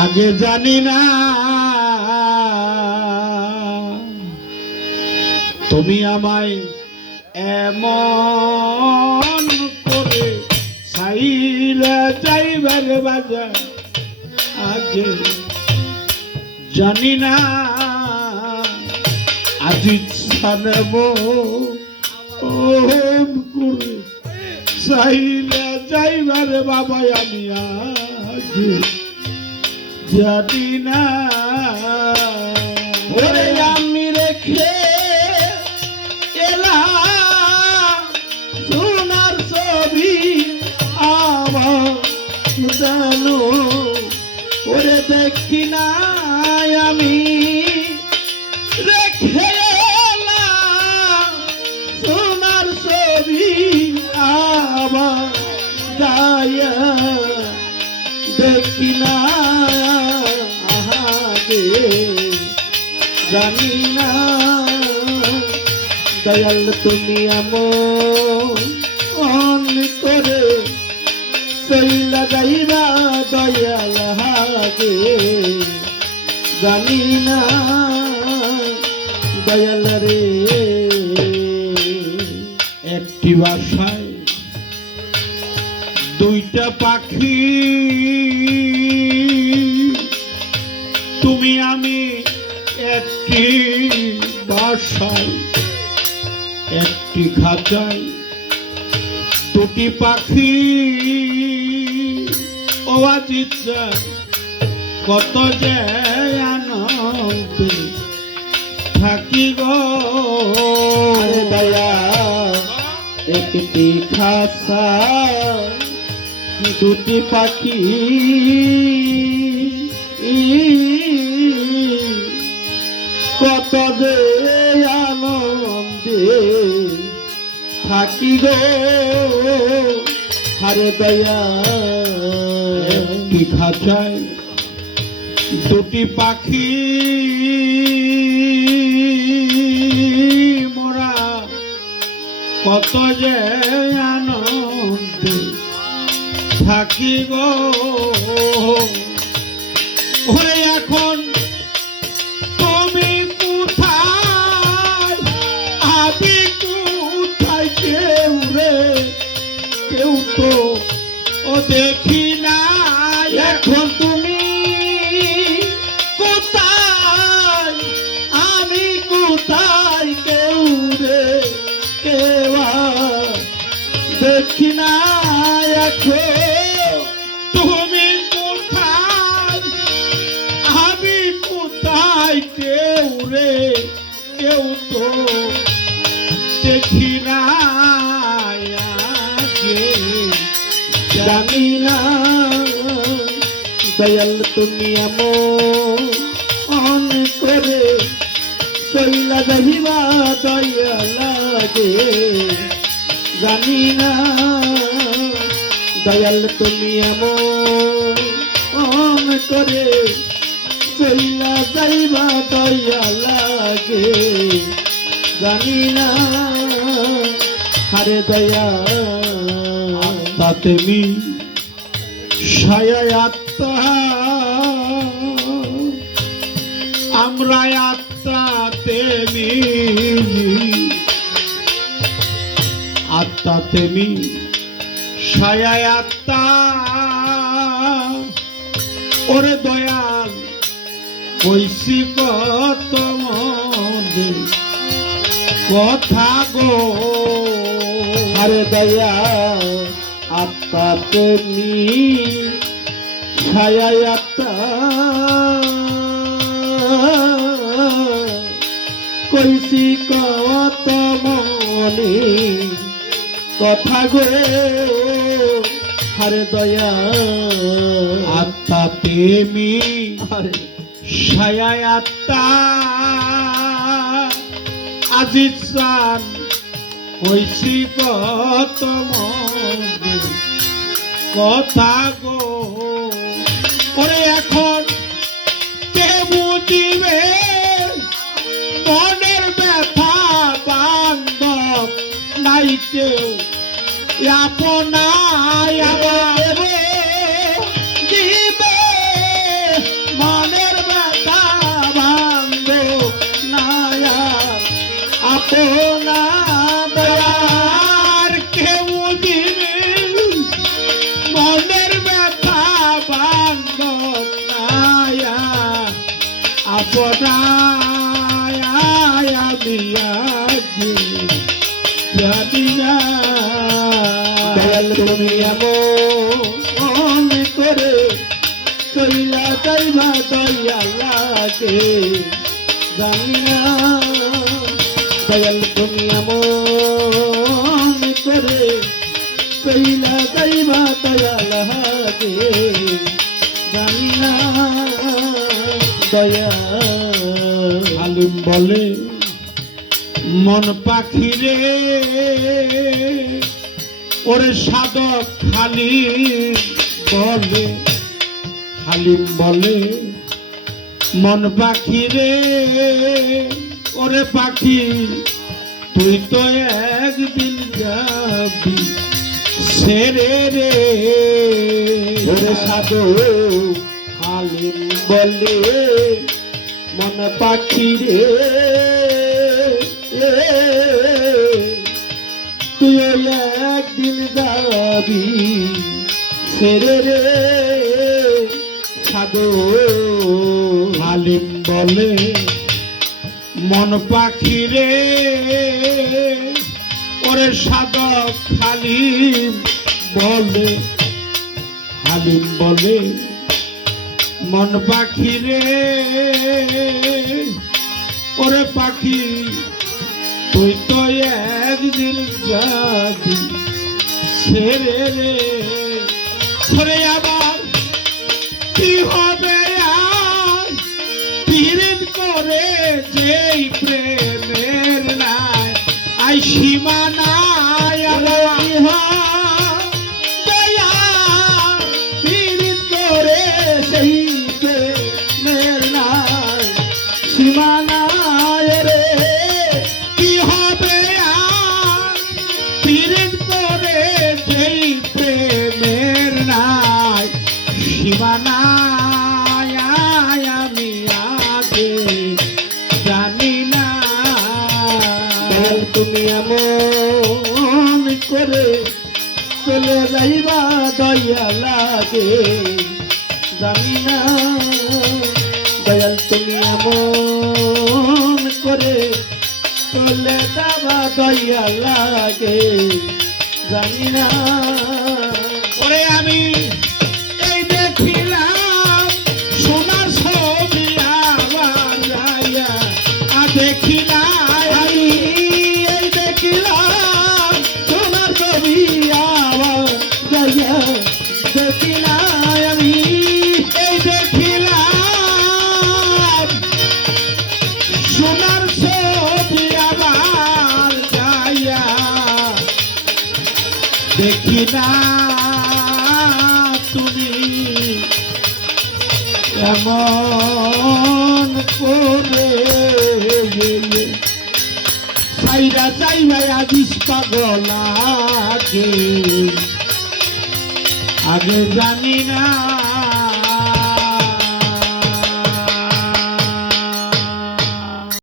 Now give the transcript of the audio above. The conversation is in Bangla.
আগে জানি না তুমি আমায় এমন করে সাইলা যাইবার বাজার আগে জানি না আজ ইচ্ছা নেব করে সাইলা যাইবার বাবা আমি আগে জানি না ওরে আমি রেখে এলাম সোনার ছবি আমার জানো ওরে দেখি না আমি রেখে এলাম সোনার ছবি আমার যায়া দেখি না জানি না দয়াল তুমি আমন করে চইলা যাইবা দয়াল হাগে জানি না দয়াল রে একটি বাসায় দুইটা পাখি তুমি আমি একটি বাসায় একটি খাঁচায় দুটি পাখি ও আজিজা কত যে আনন্দে থাকি গো দয়া একটি খাঁচা দুটি পাখি কত যে আনন্দে থাকি গো হারে দয়া একটি খাঁচায় দুটি পাখি মোরা কত যে আনন্দে থাকি গো ওরে এখন তুমি কোথায় আমি কোথায় কেউ রে কেউ তো ও দেখি না এখন তুমি কোথায় আমি কোথায় কেউ রে কেউ দেখি না এখন তুমি কোথায় আমি কোথায় কেউ রে কেউ তো দেখি না জানি না দয়াল তুমি আমন করে চইলা যাইবা দয়া লাগে জানি না দয়াল তুমি আমন করে চইলা যাইবা দয়া লাগে জানি না হারে দয়া তাতে মি ছায়া আত্মা আমরা আত্মাতে মি আত্মাতে মি ছায়া আত্মা ওরে দয়াল কইছি কত মনে কথা গো আরে দয়া আত্মাতে নি ছায়া আত্মা কইছি কত মনে কথা গো আরে দয়া আত্মাতে মি ছায়া আত্মা আজিজ চান কইছি কত মনে কথা গো ওরে এখন কে বুঝিবে মনের ব্যথা বান্ধব নাই কেউ আপনায় আমার দিবে আপনায় আমি আগে জানি না দয়াল তুমি এমন করে চইলা যাইবা দয়াল লাগে জানি না দয়াল তুমি এমন করে চইলা যাইবা দয়াল লাগে জানি না দয়াল হালিম বলে মন পাখি রে ওরে সাধক খালি বলে হালিম বলে মন পাখি রে ওরে পাখি তুই তো একদিন যাবি সেরে রে ওরে সাধু হালিম বলে মন পাখি রে তুই একদিন যাবি সেরে রে সাধু হালিম বলে মন পাখি রে ওরে সাধক খালি বলে হালিম বলে মন পাখি রে ওরে পাখি তুই তো একদিন যাবি ছেড়ে রে ওরে আবার কি হবে আর পীড়িত করে যেই প্রেমের নাই আই সীমা নাই দয়া পীড়িত করে সেই প্রেমের নাই সীমানায় রে কি হবে আর পীড়িত করে যেই প্রেমের নাই সীমা নাই আমি আগে জানি না দয়াল তুমি এমন করে চলে যাইবা দয়া লাগে জানি না দয়াল তুমি এমন করে চলে যাবা দয়া লাগে জানি না ওরে আমি এই দেখিলাম সোনার ছবি আবার যাইয়া দেখি না আমি এই দেখিলাম সোনার ছবি আবার যাইয়া দেখি না আমি এই দেখিলাম সোনার ছবি আবার যাইয়া দেখি না তুমি এমন করে সাইরা চাইবাই আজিস পাগল আগে আগে জানি না